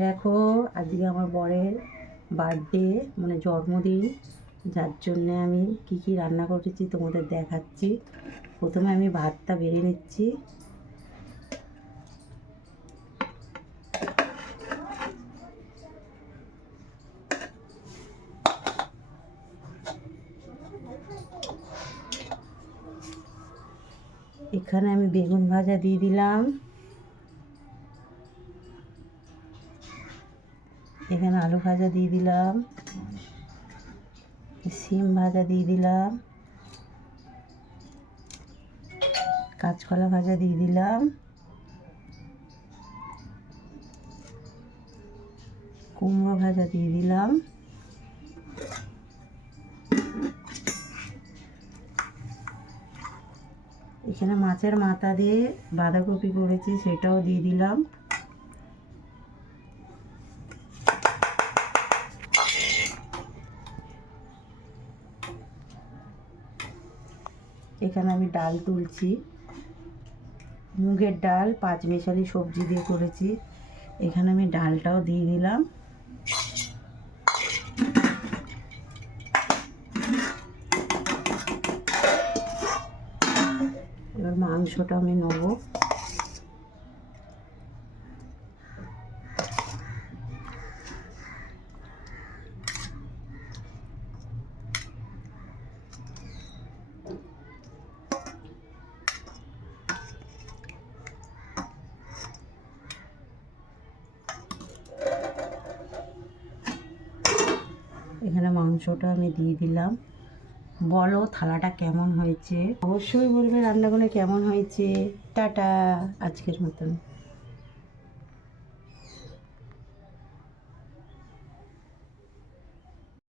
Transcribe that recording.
দেখো আজকে আমার বরের বার্থডে মানে জন্মদিন, যার জন্য আমি কি কি রান্না করেছি তোমাদের দেখাচ্ছি। প্রথমে আমি ভাতটা বেড়ে নিচ্ছি। এখানে আমি বেগুন ভাজা দিয়ে দিলাম, এখানে আলু ভাজা দিয়ে দিলাম, সিম ভাজা দিয়ে দিলাম, কাঁচকলা ভাজা দিয়ে দিলাম, কুমড়ো ভাজা দিয়ে দিলাম, এখানে মাছের মাথা দিয়ে বাঁধাকপি করেছি সেটাও দিয়ে দিলাম। এখানে আমি ডাল তুলছি, মুগের ডাল পাঁচমেশালি সবজি দিয়ে করেছি। এখানে আমি ডালটাও দিয়ে দিলাম। এবার মাংসটা আমি নেব। এখানে মাংসটা আমি দিয়ে দিলাম। বলো থালাটা কেমন হয়েছে, অবশ্যই বলবে রান্নাগুলো কেমন হয়েছে। টাটা আজকের মতন।